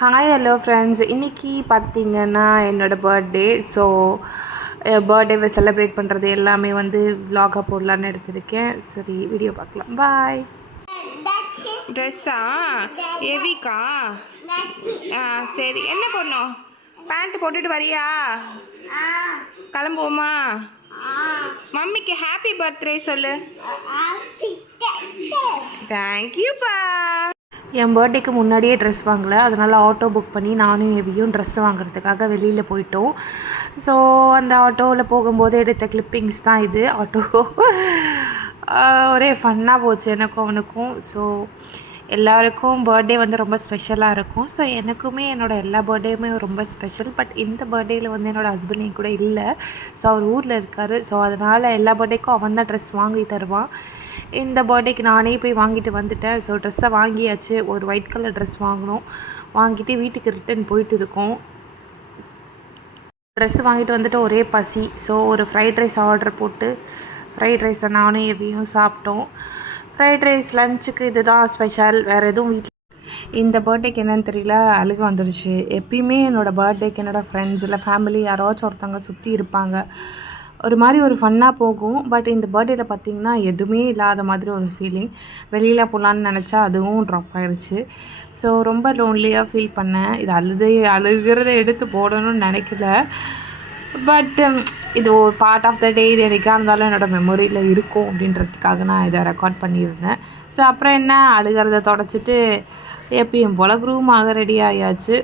Hi hello friends, இன்றைக்கி பார்த்தீங்கன்னா என்னோடய பர்த்டே. ஸோ பர்த்டேவை செலிப்ரேட் பண்ணுறது எல்லாமே வந்து vlog-ஆ போடலான்னு எடுத்திருக்கேன். சரி, வீடியோ பார்க்கலாம். பாய். ட்ரெஸ்ஸா எவிக்கா? சரி, என்ன பண்ணோம்? பேண்ட் போட்டுட்டு வரியா? கிளம்புவோமா? மம்மிக்கு ஹாப்பி பர்த்டே சொல்லு. தேங்க்யூப்பா. என் பர்த்டேக்கு முன்னாடியே ட்ரெஸ் வாங்கலை, அதனால் ஆட்டோ புக் பண்ணி நானும் எவியும் ட்ரெஸ் வாங்குறதுக்காக வெளியில் போயிட்டோம். ஸோ அந்த ஆட்டோவில் போகும்போது எடுத்த கிளிப்பிங்ஸ் தான் இது. ஆட்டோ ஒரே ஃபன்னாக போச்சு எனக்கும் அவனுக்கும். ஸோ எல்லாருக்கும் பர்த்டே வந்து ரொம்ப ஸ்பெஷலாக இருக்கும். ஸோ எனக்குமே என்னோடய எல்லா பர்த்டேயுமே ரொம்ப ஸ்பெஷல். பட் இந்த பர்த்டேயில் வந்து என்னோடய ஹஸ்பண்ட் என் கூட இல்லை. ஸோ அவர் ஊரில் இருக்கார். ஸோ அதனால் எல்லா பர்த்டேக்கும் அவன் தான் ட்ரெஸ் வாங்கி தருவான். இந்த பர்த்டேக்கு நானே போய் வாங்கிட்டு வந்துட்டேன். ஸோ ட்ரெஸ்ஸை வாங்கியாச்சு. ஒரு ஒயிட் கலர் ட்ரெஸ் வாங்கினோம். வாங்கிட்டு வீட்டுக்கு ரிட்டன் போயிட்டு இருக்கோம். ட்ரெஸ்ஸு வாங்கிட்டு வந்துட்டு ஒரே பசி. ஸோ ஒரு ஃப்ரைட் ரைஸ் ஆர்டர் போட்டு ஃப்ரைட் ரைஸை நானும் எவியும் சாப்பிட்டோம். ஃப்ரைட் ரைஸ் லஞ்சுக்கு இது தான் ஸ்பெஷல். வேறு எதுவும் வீட்டில் இந்த பர்த்டேக்கு என்னன்னு தெரியல, அழுக வந்துடுச்சு. எப்பயுமே என்னோடய பர்த்டேக்கு என்னோடய ஃப்ரெண்ட்ஸ் இல்லை ஃபேமிலி யாராச்சும் ஒருத்தவங்க சுற்றி இருப்பாங்க. ஒரு மாதிரி ஒரு ஃபன்னாக போகும். பட் இந்த பர்த்டேல பார்த்திங்கன்னா எதுவுமே இல்லாத மாதிரி ஒரு ஃபீலிங். வெளியில் போகலான்னு நினச்சா அதுவும் ட்ராப் ஆகிடுச்சு. ஸோ ரொம்ப லோன்லியாக ஃபீல் பண்ணேன். இது அழுகிறத எடுத்து போடணும்னு நினைக்கல. பட் இது ஒரு பார்ட் ஆஃப் த டே. இது எனக்காக இருந்தாலும் என்னோடய மெமரியில் இருக்கும் அப்படின்றதுக்காக நான் இதை ரெக்கார்ட் பண்ணியிருந்தேன். ஸோ அப்புறம் என்ன, அழுகிறத தொடச்சிட்டு எப்பயும் போல் க்ரூமாக ரெடி ஆகியாச்சு.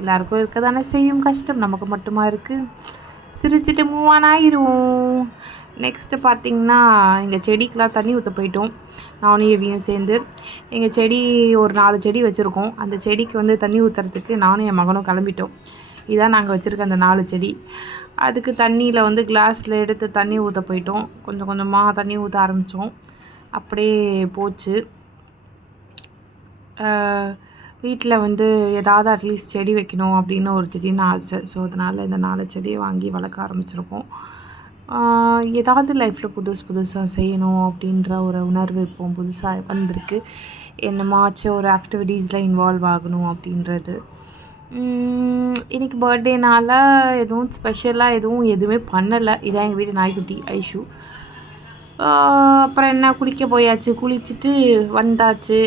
எல்லாேருக்கும் இருக்க தானே செய்யும் கஷ்டம், நமக்கு மட்டுமா இருக்குது. சிரிச்சிட்டு மூவ் ஆன் ஆகிருவோம். நெக்ஸ்ட்டு பார்த்திங்கன்னா எங்கள் செடிக்கெலாம் தண்ணி ஊற்ற போயிட்டோம், நானும் எவியும் சேர்ந்து. எங்கள் செடி ஒரு 4 செடி வச்சுருக்கோம். அந்த செடிக்கு வந்து தண்ணி ஊற்றுறதுக்கு நானும் என் மகனும் கிளம்பிட்டோம். இதான் நாங்கள் வச்சுருக்க அந்த 4 செடி. அதுக்கு தண்ணியில் வந்து கிளாஸில் எடுத்து தண்ணி ஊற்ற போயிட்டோம். கொஞ்சம் கொஞ்சமாக தண்ணி ஊற்ற ஆரம்பித்தோம். அப்படியே போச்சு. வீட்டில் வந்து ஏதாவது அட்லீஸ்ட் செடி வைக்கணும் அப்படின்னு ஒரு திடீர்னு ஆசை. ஸோ அதனால் இந்த 4 செடியை வாங்கி வளர்க்க ஆரம்பிச்சிருக்கோம். ஏதாவது லைஃப்பில் புதுசாக செய்யணும் அப்படின்ற ஒரு உணர்வு இப்போ புதுசாக வந்திருக்கு. என்னமாச்சும் ஒரு ஆக்டிவிட்டீஸில் இன்வால்வ் ஆகணும் அப்படின்றது. இன்றைக்கி பர்த்டேனால் எதுவும் ஸ்பெஷலாக எதுவுமே பண்ணலை. இதான் எங்கள் வீட்டு நாய்க்குட்டி ஐஷு. அப்புறம் என்ன, குளிக்க போயாச்சு. குளிச்சுட்டு வந்தாச்சு.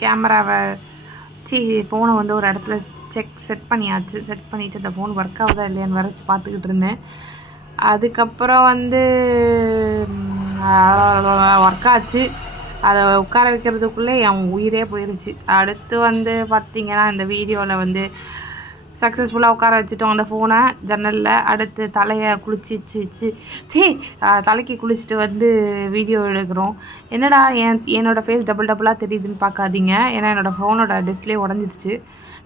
கேமராவை ஃபோனை வந்து ஒரு இடத்துல செட் பண்ணியாச்சு. செட் பண்ணிவிட்டு இந்த ஃபோன் ஒர்க் ஆகுதா இல்லையான்னு வரைச்சி பார்த்துக்கிட்டு இருந்தேன். அதுக்கப்புறம் வந்து ஒர்க் ஆச்சு. அதை உட்கார வைக்கிறதுக்குள்ளே என் உயிரே போயிடுச்சு. அடுத்து வந்து பார்த்திங்கன்னா இந்த வீடியோவில் வந்து சக்ஸஸ்ஃபுல்லாக உட்கார வச்சுட்டோம் அந்த ஃபோனை ஜன்னலில். அடுத்து தலையை தலைக்கு குளிச்சுட்டு வந்து வீடியோ எடுக்கிறோம். என்னடா என்னோடய ஃபேஸ் டபுளாக தெரியுதுன்னு பார்க்காதீங்க. ஏன்னா என்னோடய ஃபோனோட டிஸ்பிளே உடஞ்சிடுச்சு.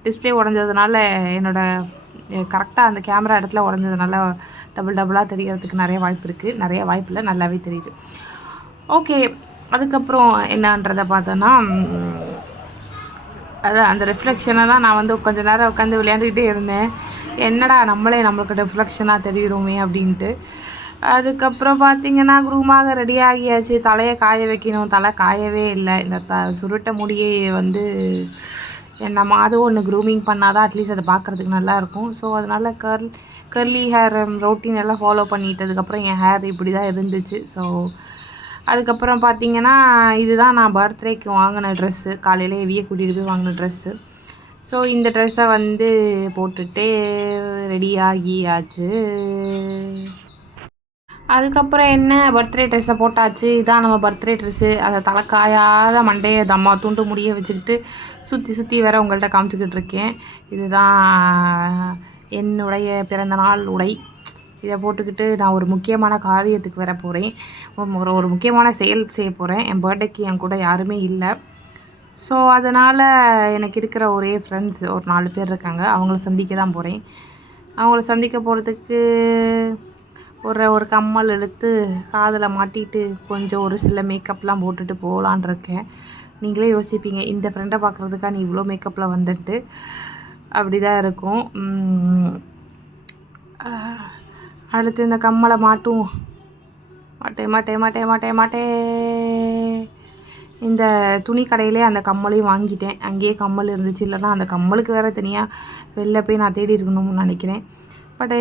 டிஸ்பிளே உடஞ்சதுனால கரெக்டாக அந்த கேமரா இடத்துல உடஞ்சதுனால டபுளாக தெரியறதுக்கு நிறைய வாய்ப்பு இருக்குது. நிறைய வாய்ப்பு இல்லை, நல்லாவே தெரியுது. ஓகே, அதுக்கப்புறம் என்னன்றதை பார்த்தோன்னா, அதான் அந்த ரிஃப்ளெக்ஷனை தான் நான் வந்து கொஞ்சம் நேரம் உட்காந்து விளையாண்டுக்கிட்டே இருந்தேன். என்னடா நம்மளுக்கு ரிஃப்ளெக்ஷனாக தெரியுறோமே அப்படின்ட்டு. அதுக்கப்புறம் பார்த்திங்கன்னா க்ரூமாக ரெடி ஆகியாச்சு. தலையை காய வைக்கணும். தலை காயவே இல்லை. இந்த சுருட்ட முடியை வந்து என்னமாவது ஒன்று க்ரூமிங் பண்ணால் தான் அட்லீஸ்ட் அதை பார்க்குறதுக்கு நல்லாயிருக்கும். ஸோ அதனால் கர்லி ஹேர் ரொட்டீன் எல்லாம் ஃபாலோ பண்ணிட்டதுக்கப்புறம் என் ஹேர் இப்படி தான் இருந்துச்சு. ஸோ அதுக்கப்புறம் பார்த்திங்கன்னா இதுதான் நான் பர்த்டேக்கு வாங்கின ட்ரெஸ்ஸு. காலையில் எவியை கூட்டிகிட்டு போய் வாங்கின ட்ரெஸ்ஸு. ஸோ இந்த ட்ரெஸ்ஸை வந்து போட்டுட்டு ரெடி ஆகியாச்சு. அதுக்கப்புறம் என்ன, பர்த்டே ட்ரெஸ்ஸை போட்டாச்சு. இதான் நம்ம பர்த்டே ட்ரெஸ்ஸு. அதை தலை காயாத மண்டையை தம்மா துண்டு முடிய வச்சுக்கிட்டு சுற்றி வேறு உங்கள்கிட்ட காமிச்சிக்கிட்டு இருக்கேன். இதுதான் என்னுடைய பிறந்தநாள் உடை. இதை போட்டுக்கிட்டு நான் ஒரு முக்கியமான காரியத்துக்கு வர போகிறேன். ஒரு முக்கியமான செயல் செய்ய போகிறேன். என் பர்த்டேக்கு என் கூட யாருமே இல்லை. ஸோ அதனால் எனக்கு இருக்கிற ஒரே ஃப்ரெண்ட்ஸ் ஒரு 4 பேர் இருக்காங்க. அவங்கள சந்திக்க தான் போகிறேன். அவங்கள சந்திக்க போகிறதுக்கு ஒரு கம்மல் எடுத்து காதில் மாட்டிட்டு கொஞ்சம் ஒரு சில மேக்கப்லாம் போட்டுட்டு போகலான் இருக்கேன். நீங்களே யோசிப்பீங்க, இந்த ஃப்ரெண்டை பார்க்குறதுக்காக நீ இவ்வளோ மேக்கப்பில் வந்துட்டு. அப்படி தான் இருக்கும். அடுத்து இந்த கம்மலை மாட்டே. இந்த துணி கடையிலே அந்த கம்மலையும் வாங்கிட்டேன். அங்கேயே கம்மல் இருந்துச்சு, இல்லைனா அந்த கம்மலுக்கு வேறு தனியாக வெளில போய் நான் தேடி இருக்கணும்னு நினைக்கிறேன். பட்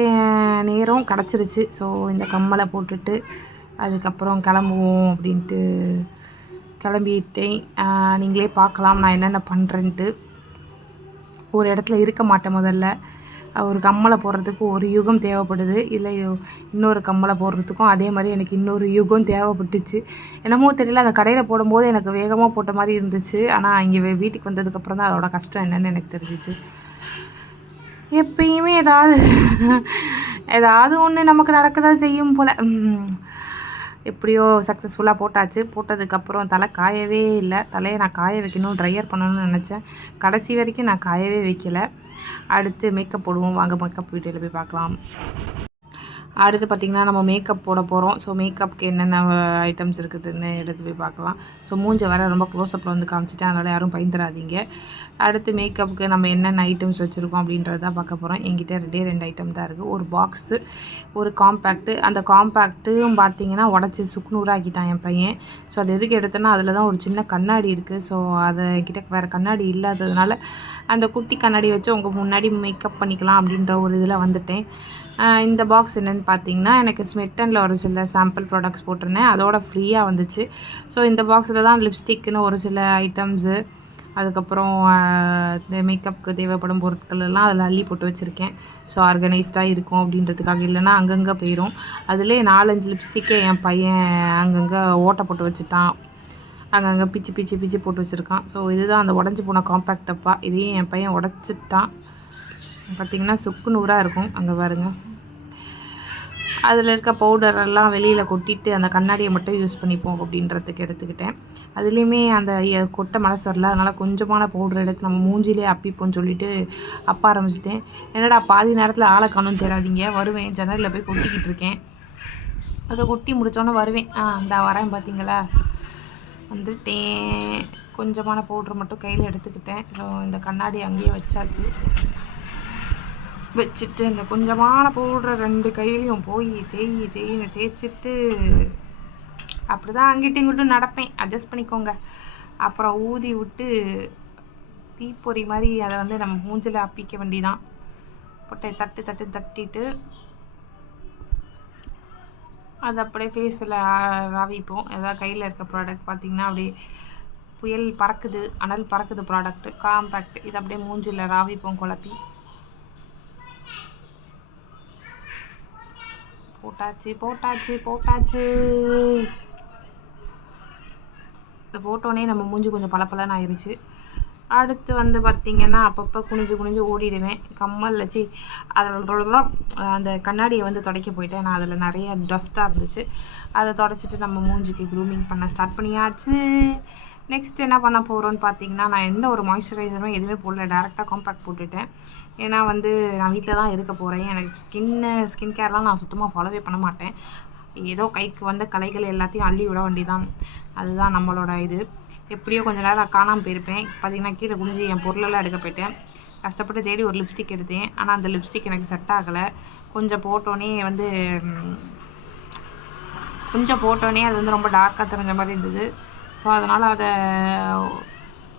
நேரம் கிடச்சிருச்சு. ஸோ இந்த கம்மலை போட்டுட்டு அதுக்கப்புறம் கிளம்புவோம் அப்படின்ட்டு கிளம்பிட்டேன். நீங்களே பார்க்கலாம் நான் என்னென்ன பண்ணுறேன்ட்டு. ஒரு இடத்துல இருக்க மாட்டேன். முதல்ல ஒரு கம்மலை போடுறதுக்கு ஒரு யுகம் தேவைப்படுது, இல்லை இன்னொரு கம்மலை போடுறதுக்கும் அதே மாதிரி எனக்கு இன்னொரு யுகம் தேவைப்பட்டுச்சு. என்னமோ தெரியல, அந்த கடையில் போடும்போது எனக்கு வேகமாக போட்ட மாதிரி இருந்துச்சு. ஆனால் இங்கே வீட்டுக்கு வந்ததுக்கப்புறம் தான் அதோட கஷ்டம் என்னென்னு எனக்கு தெரிஞ்சிச்சு. எப்பயுமே ஏதாவது ஒன்று நமக்கு நடக்கதான் செய்யும் போல். எப்படியோ சக்ஸஸ்ஃபுல்லாக போட்டாச்சு. போட்டதுக்கப்புறம் தலை காயவே இல்லை. தலையை நான் காய வைக்கணும், ட்ரையர் பண்ணணும்னு நினச்சேன். கடைசி வரைக்கும் நான் காயவே வைக்கலை. அடுத்து மேக்கப் போடுவோம். வாங்க மேக்கப் வீடியோவில் போய் பார்க்கலாம். அடுத்து பார்த்திங்கன்னா நம்ம மேக்கப் போட போகிறோம். ஸோ மேக்கப்புக்கு என்னென்ன ஐட்டம்ஸ் இருக்குதுன்னு எடுத்து போய் பார்க்கலாம். ஸோ மூஞ்சை வேறு ரொம்ப க்ளோஸ்அப்பில் வந்து காமிச்சிட்டேன், அதனால் யாரும் பயந்துடாதீங்க. அடுத்து மேக்கப்புக்கு நம்ம என்னென்ன ஐட்டம்ஸ் வச்சுருக்கோம் அப்படின்றத தான் பார்க்க போகிறோம். என்கிட்ட 2 ஐட்டம் தான் இருக்குது. ஒரு பாக்ஸு, ஒரு காம்பேக்ட்டு. அந்த காம்பேக்ட்டும் பார்த்திங்கன்னா உடச்சி சுக்குநூறாக்கிட்டான் என் பையன். ஸோ அது எதுக்கு எடுத்தேன்னா அதில் தான் ஒரு சின்ன கண்ணாடி இருக்குது. ஸோ அதை என்கிட்ட வேறு கண்ணாடி இல்லாததுனால அந்த குட்டி கண்ணாடி வச்சு உங்கள் முன்னாடி மேக்கப் பண்ணிக்கலாம் அப்படின்ற ஒரு இதில் வந்துட்டேன். இந்த பாக்ஸ் என்னென்னு பார்த்தீங்கன்னா, எனக்கு ஸ்மெட்டனில் ஒரு சில சாம்பிள் ப்ராடக்ட்ஸ் போட்டிருந்தேன், அதோட ஃப்ரீயாக வந்துச்சு. ஸோ இந்த பாக்ஸில் தான் லிப்ஸ்டிக்குன்னு ஒரு சில ஐட்டம்ஸு, அதுக்கப்புறம் இந்த மேக்கப்புக்கு தேவைப்படும் பொருட்கள் எல்லாம் அதில் அள்ளி போட்டு வச்சுருக்கேன். ஸோ ஆர்கனைஸ்டாக இருக்கும் அப்படின்றதுக்காக. இல்லைன்னா அங்கங்கே போயிடும். அதிலே 4-5 லிப்ஸ்டிக்கை என் பையன் அங்கங்கே ஓட்டை போட்டு வச்சுட்டான், அங்கங்கே பிச்சு பிச்சு பிச்சு போட்டு வச்சுருக்கான். ஸோ இதுதான் அந்த உடஞ்சி போன காம்பேக்ட் டப்பா. இதையும் என் பையன் உடச்சிட்டான். பார்த்திங்கன்னா சுக்கு நூறாக இருக்கும். அங்கே பாருங்கள், அதில் இருக்க பவுடரெல்லாம் வெளியில் கொட்டிட்டு அந்த கண்ணாடியை மட்டும் யூஸ் பண்ணிப்போம் அப்படின்றதுக்கு எடுத்துக்கிட்டேன். அதுலேயுமே அந்த கொட்டை மனசு வரல, அதனால் கொஞ்சமான பவுடர் எடுத்து நம்ம மூஞ்சிலே அப்பிப்போன்னு சொல்லிவிட்டு அப்ப ஆரம்பிச்சிட்டேன். என்னடா பாதி நேரத்தில் ஆளை காணும்னு தேடாதீங்க, வருவேன். ஜன்னலில் போய் கொட்டிக்கிட்டு இருக்கேன். அதை கொட்டி முடித்தோன்னே வருவேன். இந்த வரேன் பார்த்தீங்களா, வந்துட்டேன். கொஞ்சமான பவுட்ரு மட்டும் கையில் எடுத்துக்கிட்டேன். ஸோ இந்த கண்ணாடி அங்கேயே வச்சாச்சு. வச்சுட்டு இந்த கொஞ்சமான பவுட்ரை 2 கையிலையும் போய் தேயின்னு தேய்ச்சிட்டு அப்படி தான் அங்கிட்டும் இங்கிட்டும் நடப்பேன். அட்ஜஸ்ட் பண்ணிக்கோங்க. அப்புறம் ஊதி விட்டு தீப்பொறி மாதிரி அதை வந்து நம்ம மூஞ்சில் அப்பிக்க வேண்டிதான். பொட்டை தட்டிட்டு அது அப்படியே ஃபேஸில் ராவிப்போம். ஏதாவது கையில் இருக்க ப்ராடக்ட் பார்த்திங்கன்னா அப்படியே புயல் பறக்குது, அனல் பறக்குது ப்ராடக்ட்டு, காம்பேக்ட். இது அப்படியே மூஞ்சில் ராவிப்போம் குழப்பி. போட்டாச்சு. இது போட்டோன்னே நம்ம மூஞ்சி கொஞ்சம் பளபளன்னு ஆயிடுச்சு. அடுத்து வந்து பார்த்திங்கன்னா அப்பப்போ குனிஞ்சு ஓடிடுவேன். கம்மல் வச்சு அதில் அந்த கண்ணாடியை வந்து துடைக்க போயிட்டேன். நான் அதில் நிறைய டஸ்ட்டாக இருந்துச்சு. அதை துடைச்சிட்டு நம்ம மூஞ்சிக்கு க்ரூமிங் பண்ண ஸ்டார்ட் பண்ணியாச்சு. நெக்ஸ்ட் என்ன பண்ண போகிறோன்னு பார்த்தீங்கன்னா, நான் எந்த ஒரு மாய்ஸ்சரைசரும் எதுவுமே போடல, டேரெக்டாக காம்பேக்ட் போட்டுட்டேன். ஏன்னா வந்து நான் வீட்டில் தான் இருக்க போகிறேன். எனக்கு ஸ்கின் கேர்லாம் நான் சுத்தமாக ஃபாலோவே பண்ண மாட்டேன். ஏதோ கைக்கு வந்த கலைகள் எல்லாத்தையும் அள்ளி விட வேண்டியதான். அதுதான் நம்மளோட இது. எப்படியோ கொஞ்சம் நேரம் காணாமல் போயிருப்பேன். பார்த்திங்கன்னா கீழே குனிஞ்சு என் பொருளெல்லாம் எடுக்க போயிட்டேன். கஷ்டப்பட்டு தேடி ஒரு லிப்ஸ்டிக் எடுத்தேன். ஆனால் அந்த லிப்ஸ்டிக் எனக்கு செட் ஆகலை. கொஞ்சம் போட்டோன்னே அது வந்து ரொம்ப டார்க்காக தெரிஞ்ச மாதிரி இருந்தது. ஸோ அதனால் அதை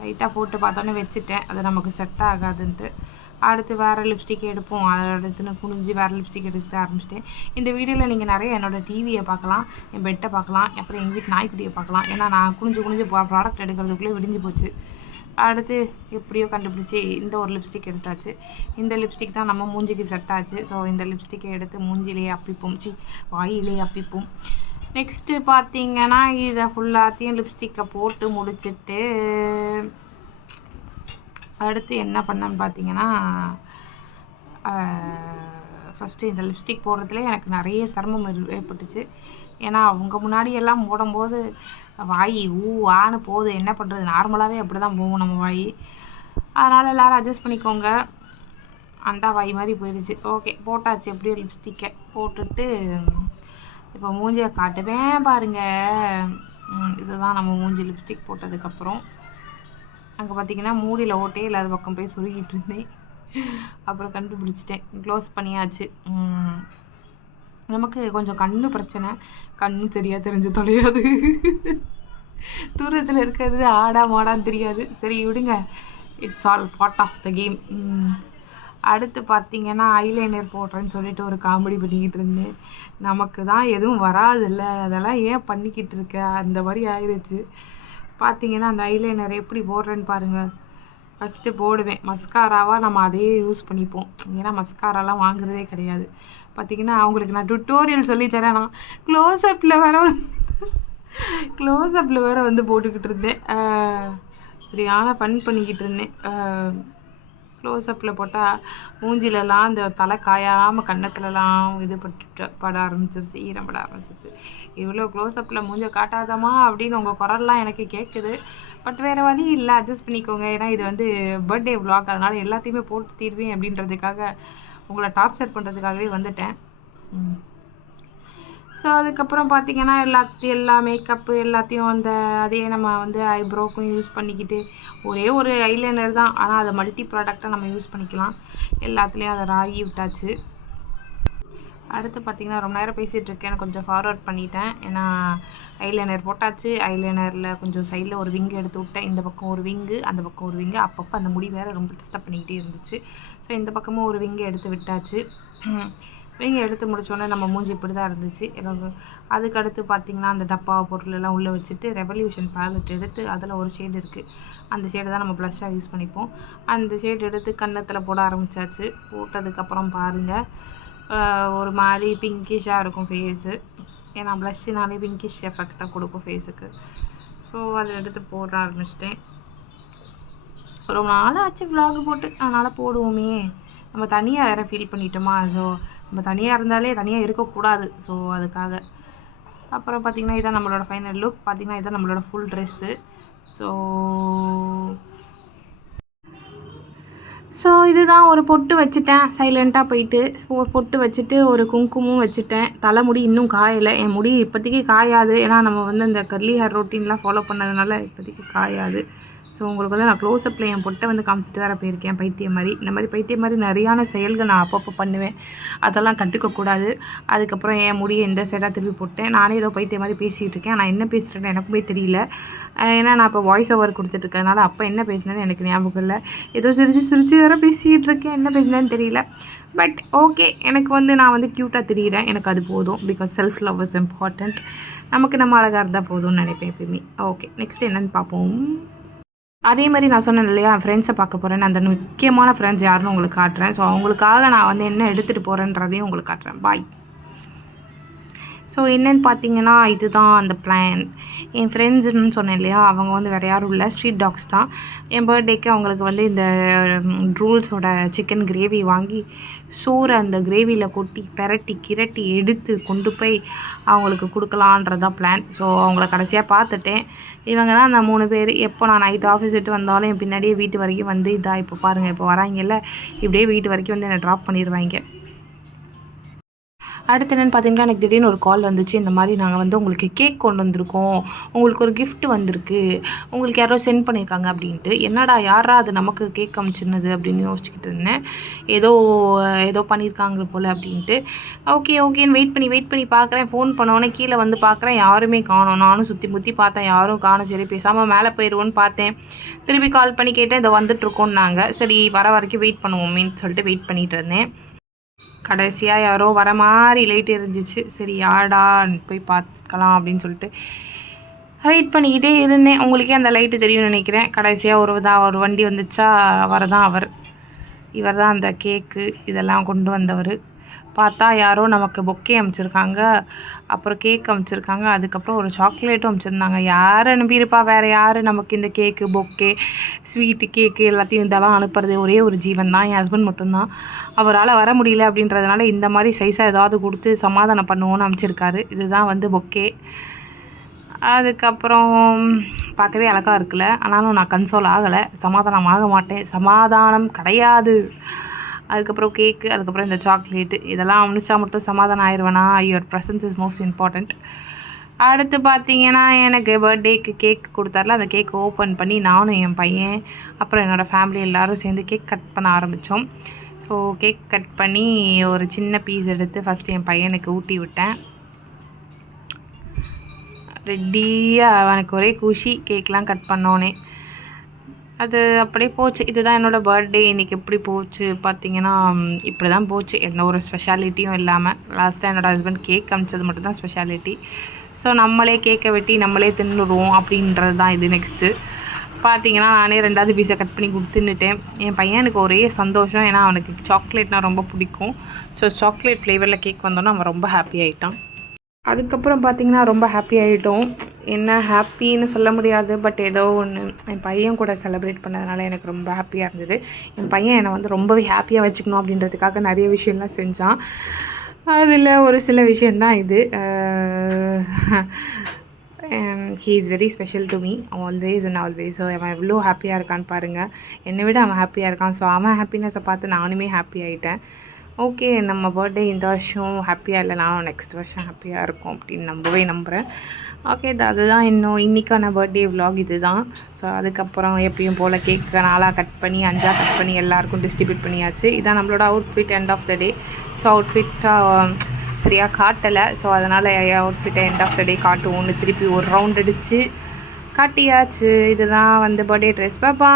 லைட்டாக போட்டு பார்த்தோன்னே வச்சுட்டேன். அது நமக்கு செட் ஆகாதுன்ட்டு. அடுத்து வேறு லிப்ஸ்டிக் எடுப்போம். அதை எடுத்துன்னு குனிஞ்சு வேறு லிப்ஸ்டிக் எடுக்க ஆரம்பிச்சிட்டேன். இந்த வீடியோவில் நீங்கள் நிறைய என்னோடய டிவியை பார்க்கலாம், என் பெட்டை பார்க்கலாம், அப்புறம் எங்கள் வீட்டு நாய்க்குட்டியை பார்க்கலாம். ஏன்னா நான் குனிஞ்சு ப்ராடக்ட் எடுக்கிறதுக்குள்ளே விடிஞ்சு போச்சு. அடுத்து எப்படியோ கண்டுபிடிச்சி இந்த ஒரு லிப்ஸ்டிக் எடுத்தாச்சு. இந்த லிப்ஸ்டிக் தான் நம்ம மூஞ்சிக்கு செட் ஆச்சு. ஸோ இந்த லிப்ஸ்டிக்கை எடுத்து மூஞ்சிலேயே அப்பிப்போம், வாயிலே அப்பிப்போம். நெக்ஸ்ட்டு பார்த்திங்கன்னா இதை ஃபுல்லாத்தையும் லிப்ஸ்டிக்கை போட்டு முடிச்சுட்டு அடுத்து என்ன பண்ணேன்னு பார்த்தீங்கன்னா, ஃபஸ்ட்டு இந்த லிப்ஸ்டிக் போடுறதுலே எனக்கு நிறைய சிரமம் ஏற்பட்டுச்சு. ஏன்னா அவங்க முன்னாடியெல்லாம் போடும்போது வாய் ஆன்னு போகுது. என்ன பண்ணுறது, நார்மலாகவே அப்படி தான் போகும் நம்ம வாய். அதனால் எல்லோரும் அட்ஜஸ்ட் பண்ணிக்கோங்க. அண்டா வாய் மாதிரி போயிடுச்சு. ஓகே, போட்டாச்சு. எப்படியோ லிப்ஸ்டிக்கை போட்டுட்டு இப்போ மூஞ்சியை காட்டுவேன் பாருங்கள். இதுதான் நம்ம மூஞ்சி லிப்ஸ்டிக் போட்டதுக்கப்புறம். அங்கே பார்த்திங்கன்னா மூடியில் ஓட்டே இல்லாத பக்கம் போய் சுருகிட்டு இருந்தேன். அப்புறம் கண்டுபிடிச்சிட்டேன், க்ளோஸ் பண்ணியாச்சு. நமக்கு கொஞ்சம் கண்ணு பிரச்சனை, கண்ணு தெரியாது, தெரிஞ்சு தொலையாது. தூரத்தில் இருக்கிறது ஆடா மாடான்னு தெரியாது. சரி விடுங்க, it's all part of the game. அடுத்து பார்த்தீங்கன்னா ஐலைனர் போடுறேன்னு சொல்லிட்டு ஒரு காமெடி பண்ணிக்கிட்டு இருந்தேன். நமக்கு தான் எதுவும் வராதில்ல, அதெல்லாம் ஏன் பண்ணிக்கிட்டு இருக்க, அந்த மாதிரி ஆயிடுச்சு. பார்த்தீங்கன்னா அந்த ஐலைனர் எப்படி போடுறேன்னு பாருங்கள். ஃபஸ்ட்டு போடுவேன் மஸ்காராவாக, நம்ம அதையே யூஸ் பண்ணிப்போம். ஏன்னா மஸ்காராலாம் வாங்குறதே கிடையாது. பார்த்திங்கன்னா அவங்களுக்கு நான் டுட்டோரியல் சொல்லித்தரேன். நான் க்ளோஸ்அப்பில் வேறு வந்து போட்டுக்கிட்டு இருந்தேன். சரியான ஃபன் பண்ணிக்கிட்டு இருந்தேன். க்ளோஸ்அப்பில் போட்டால் மூஞ்சிலலாம் அந்த தலை காயாமல் கன்னத்துலலாம் இது பட ஆரம்பிச்சிருச்சு, ஈரம் பட ஆரம்பிச்சிருச்சு. இவ்வளோ க்ளோஸ்அப்பில் மூஞ்சை காட்டாதமா அப்படின்னு உங்கள் குரல்லாம் எனக்கு கேட்குது. பட் வேறு வழி இல்லை, அட்ஜஸ்ட் பண்ணிக்கோங்க. ஏன்னா இது வந்து பர்த்டே விலாக், அதனால் எல்லாத்தையுமே போட்டு தீர்வேன் அப்படின்றதுக்காக, உங்களை டார்ச்சர் பண்ணுறதுக்காகவே வந்துட்டேன். ஸோ அதுக்கப்புறம் பார்த்திங்கன்னா எல்லா மேக்கப்பு எல்லாத்தையும் அதே நம்ம வந்து ஐப்ரோக்கும் யூஸ் பண்ணிக்கிட்டு, ஒரே ஒரு ஐலைனர் தான், ஆனால் அதை மல்டி ப்ராடக்டாக நம்ம யூஸ் பண்ணிக்கலாம். எல்லாத்துலேயும் அதை ராகி விட்டாச்சு. அடுத்து பார்த்திங்கன்னா ரொம்ப நேரம் பேசிகிட்டு இருக்கேன், எனக்கு கொஞ்சம் ஃபார்வர்ட் பண்ணிட்டேன். ஏன்னா ஐலைனர் போட்டாச்சு. ஐலைனரில் கொஞ்சம் சைடில் ஒரு விங்கு எடுத்து விட்டேன். இந்த பக்கம் ஒரு விங்கு, அந்த பக்கம் ஒரு விங்கு. அப்பப்போ அந்த முடி வேறு ரொம்ப டிஸ்டர்ப் பண்ணிக்கிட்டே இருந்துச்சு. ஸோ இந்த பக்கமும் ஒரு விங்கு எடுத்து விட்டாச்சு. விங்கு எடுத்து முடிச்சோடனே நம்ம மூஞ்சி இப்படி தான் இருந்துச்சு எனக்கு. அதுக்கடுத்து பார்த்திங்கன்னா அந்த டப்பா பொருளெல்லாம் உள்ளே வச்சுட்டு ரெவல்யூஷன் பேலட் எடுத்து அதில் ஒரு ஷேடு இருக்குது, அந்த ஷேடு தான் நம்ம ப்ளஷ்ஷாக யூஸ் பண்ணிப்போம். அந்த ஷேடு எடுத்து கன்னத்தில் போட ஆரம்பித்தாச்சு. போட்டதுக்கப்புறம் பாருங்கள் ஒரு மாதிரி பிங்கிஷாக இருக்கும் ஃபேஸு. ஏன்னா ப்ளஷ்ஷுனாலே பிங்கிஷ் எஃபெக்டாக கொடுக்கும் ஃபேஸுக்கு. ஸோ அதை எடுத்து போட ஆரம்பிச்சிட்டேன். ரொம்ப நாள் ஆச்சு விலாகு போட்டு, அதனால் போடுவோமே. நம்ம தனியாக வேறு ஃபீல் பண்ணிட்டோமா, ஸோ நம்ம தனியாக இருந்தாலே தனியாக இருக்கக்கூடாது. ஸோ அதுக்காக. அப்புறம் பார்த்திங்கன்னா இதான் நம்மளோட ஃபைனல் லுக். பார்த்திங்கன்னா இதான் நம்மளோட ஃபுல் ட்ரெஸ்ஸு. ஸோ இதுதான் ஒரு பொட்டு வச்சுட்டேன், சைலண்ட்டாக போயிட்டு பொட்டு வச்சுட்டு ஒரு குங்குமம் வச்சுட்டேன். தலைமுடி இன்னும் காயலை, என் முடி இப்போதைக்கு காயாது. ஏன்னா நம்ம வந்து அந்த கர்லி ஹேர் ரொட்டீன்லாம் ஃபாலோ பண்ணதுனால இப்போதைக்கு காயாது. ஸோ உங்களுக்கு வந்து நான் க்ளோஸ்அப்பில் என் பொட்டை வந்து காமிச்சிட்டு வேறு போயிருக்கேன், பைத்தியம் மாதிரி. இந்த மாதிரி பைத்தியம் மாதிரி நிறையான செயல்கள் நான் அப்பப்போ பண்ணுவேன், அதெல்லாம் கற்றுக்கக்கூடாது. அதுக்கப்புறம் என் முடியை எந்த சைடாக திருப்பி போட்டேன். நானே ஏதோ பைத்தியம் மாதிரி பேசிகிட்டு இருக்கேன். நான் என்ன பேசுகிறேன்னு எனக்குமே தெரியல. ஏன்னா நான் இப்போ வாய்ஸ் ஓவர் கொடுத்துட்ருக்கனால அப்போ என்ன பேசினேன்னு எனக்கு ஞாபகம் இல்லை. ஏதோ சிரித்து வேறு பேசிகிட்டு இருக்கேன், என்ன பேசினேன்னு தெரியல. பட் ஓகே, எனக்கு வந்து நான் வந்து க்யூட்டாக தெரிகிறேன், எனக்கு அது போதும். Because self love is important. நமக்கு நம்ம அழகாக இருந்தால் போதும்னு நினைப்பேன் எப்பயுமே. ஓகே, நெக்ஸ்ட் என்னென்னு பார்ப்போம். அதே மாதிரி நான் சொன்னேன் இல்லையா, ஃப்ரெண்ட்ஸை பார்க்க போகிறேன். அந்த முக்கியமான ஃப்ரெண்ட்ஸ் யாருன்னு உங்களுக்கு காட்டுறேன். ஸோ அவங்களுக்காக நான் வந்து என்ன எடுத்துகிட்டு போகிறேன்றதையும் உங்களுக்கு காட்டுறேன். பாய். ஸோ என்னென்னு பார்த்தீங்கன்னா இதுதான் அந்த பிளான். என் ஃப்ரெண்ட்ஸுன்னு சொன்னேன் இல்லையா, அவங்க வந்து வேறு யாரும் இல்லை, ஸ்ட்ரீட் டாக்ஸ் தான். என் பர்த்டேக்கு அவங்களுக்கு வந்து இந்த ரூல்ஸோட சிக்கன் கிரேவி வாங்கி சோறு அந்த கிரேவியில் கொட்டி கிரட்டி எடுத்து கொண்டு போய் அவங்களுக்கு கொடுக்கலான்றதான் பிளான். ஸோ அவங்கள கடைசியாக பார்த்துட்டேன். இவங்க தான் அந்த 3 பேர். எப்போ நான் நைட் ஆஃபீஸ் விட்டு வந்தாலும் என் பின்னாடியே வீட்டு வரைக்கும் வந்து இப்போ பாருங்கள், இப்போ வராங்கல்ல, இப்படியே வீட்டு வரைக்கும் வந்து என்னை ட்ராப் பண்ணிடுவாங்க. அடுத்து என்னென்னு பார்த்தீங்கன்னா எனக்கு திடீர்னு ஒரு கால் வந்துச்சு. இந்த மாதிரி நாங்கள் வந்து உங்களுக்கு கேக் கொண்டு வந்திருக்கோம், உங்களுக்கு ஒரு கிஃப்ட் வந்திருக்கு, உங்களுக்கு யாரோ சென்ட் பண்ணியிருக்காங்க அப்படின்ட்டு. என்னடா யாரா அது நமக்கு கேக் அமுச்சுன்னது அப்படின்னு யோசிச்சுக்கிட்டு இருந்தேன். ஏதோ பண்ணியிருக்காங்க போல் அப்படின்ட்டு. ஓகேன்னு வெயிட் பண்ணி பார்க்குறேன். ஃபோன் பண்ணோன்னே கீழே வந்து பார்க்குறேன், யாருமே காணோம். நானும் சுற்றி பார்த்தேன், யாரும் காணும். சரி பேசாமல் மேலே போயிடுவோன்னு பார்த்தேன். திருப்பி கால் பண்ணி கேட்டேன், இதை வந்துட்டுருக்கோன்னாங்க. சரி வர வரைக்கும் வெயிட் பண்ணுவோமேன்னு சொல்லிட்டு வெயிட் பண்ணிகிட்டு இருந்தேன். கடைசியாக யாரோ வர மாதிரி லைட் இருந்துச்சு. சரி யாடா போய் பார்க்கலாம் அப்படின்னு சொல்லிட்டு வெயிட் பண்ணிக்கிட்டே இருந்தேன். உங்களுக்கே அந்த லைட்டு தெரியும்னு நினைக்கிறேன். கடைசியாக ஒரு வண்டி வந்துச்சா, வரதான் இவர் தான் அந்த கேக்கு இதெல்லாம் கொண்டு வந்தவர். பார்த்தா யாரோ நமக்கு பொக்கே அனுப்பிச்சிருக்காங்க, அப்புறம் கேக் அனுப்பிச்சிருக்காங்க, அதுக்கப்புறம் ஒரு சாக்லேட்டும் அனுப்பிச்சிருந்தாங்க. யார் அனுப்பியிருப்பா, வேறு யார் நமக்கு இந்த கேக்கு பொக்கே ஸ்வீட்டு கேக்கு எல்லாத்தையும் இதெல்லாம் அனுப்புறது? ஒரே ஒரு ஜீவன் தான், என் ஹஸ்பண்ட் மட்டும்தான். அவரால் வர முடியல அப்படின்றதுனால இந்த மாதிரி சைஸாக ஏதாவது கொடுத்து சமாதானம் பண்ணுவோன்னு அனுப்பிச்சிருக்காரு. இதுதான் வந்து பொக்கே. அதுக்கப்புறம் பார்க்கவே அழகாக இருக்குல்ல, ஆனாலும் நான் கன்சோல் ஆகலை, சமாதானம் ஆக மாட்டேன், சமாதானம் கிடையாது. அதுக்கப்புறம் கேக்கு, அதுக்கப்புறம் இந்த சாக்லேட்டு இதெல்லாம் அனுப்பிச்சா மட்டும் சமாதானம் ஆயிடுவேனா? Your presence is most important. அடுத்து பார்த்தீங்கன்னா எனக்கு பர்த்டேக்கு கேக் கொடுத்தாரில், அந்த கேக் ஓப்பன் பண்ணி நானும் என் பையன் அப்புறம் என்னோடய ஃபேமிலி எல்லோரும் சேர்ந்து கேக் கட் பண்ண ஆரம்பித்தோம். ஸோ கேக் கட் பண்ணி ஒரு சின்ன பீஸ் எடுத்து ஃபஸ்ட்டு என் பையனுக்கு ஊட்டி விட்டேன். ரெடியாக எனக்கு ஒரே குஷி கேக்லாம் கட் பண்ணோன்னே. அது அப்படியே போச்சு. இதுதான் என்னோடய பர்த்டே. இன்றைக்கி எப்படி போச்சு பார்த்தீங்கன்னா, இப்படி தான் போச்சு. எந்த ஒரு ஸ்பெஷாலிட்டியும் இல்லாமல். லாஸ்ட்டாக என்னோடய ஹஸ்பண்ட் கேக் காமிச்சது மட்டும் தான் ஸ்பெஷாலிட்டி. ஸோ நம்மளே கேக்கை வெட்டி நம்மளே தின்னுடுவோம் அப்படின்றது தான் இது. நெக்ஸ்ட்டு பார்த்தீங்கன்னா, நானே 2வது பீஸை கட் பண்ணி தின்னுட்டேன். என் பையனுக்கு ஒரே சந்தோஷம். ஏன்னா அவனுக்கு சாக்லேட்னால் ரொம்ப பிடிக்கும். ஸோ சாக்லேட் ஃப்ளேவரில் கேக் வந்தோன்னே அவன் ரொம்ப ஹாப்பி ஆகிட்டான். அதுக்கப்புறம் பார்த்திங்கன்னா ரொம்ப ஹாப்பி ஆகிட்டோம். என்ன ஹாப்பின்னு சொல்ல முடியாது, பட் ஏதோ ஒன்று என் பையன் கூட செலிப்ரேட் பண்ணதுனால எனக்கு ரொம்ப ஹாப்பியாக இருந்தது. என் பையன் என்னை வந்து ரொம்பவே ஹாப்பியாக வச்சுக்கணும் அப்படின்றதுக்காக நிறைய விஷயம்லாம் செஞ்சான். அதில் ஒரு சில விஷயந்தான் இது. He is very special to me always and always. So அவன் எவ்வளோ ஹாப்பியாக இருக்கான்னு பாருங்கள். என்னை விட அவன் ஹாப்பியாக இருக்கான். ஸோ அவன் ஹாப்பினஸை பார்த்து நானுமே ஹாப்பி ஆகிட்டேன். ஓகே, நம்ம பர்த்டே இந்த வருஷம் ஹாப்பியாக இல்லைனாலும் நெக்ஸ்ட் வருஷம் ஹாப்பியாக இருக்கும் அப்படின்னு நம்புகிறேன். ஓகே, அதுதான் இன்றைக்கான பர்த்டே விலாக் இது தான். ஸோ அதுக்கப்புறம் எப்பயும் போல் கேக்கை 4ஆக கட் பண்ணி 5ஆக கட் பண்ணி எல்லாேருக்கும் டிஸ்ட்ரிபியூட் பண்ணியாச்சு. இதான் நம்மளோட outfit end of the day. So அவுட்ஃபிட்டாக சரியாக காட்டலை. ஸோ அதனால் அவுட்ஃபிட்டை எண்ட் ஆஃப் த டே காட்டுவோன்னு திருப்பி ஒரு ரவுண்ட் அடித்து காட்டியாச்சு. இதுதான் வந்து பர்த்டே ட்ரெஸ். பாப்பா.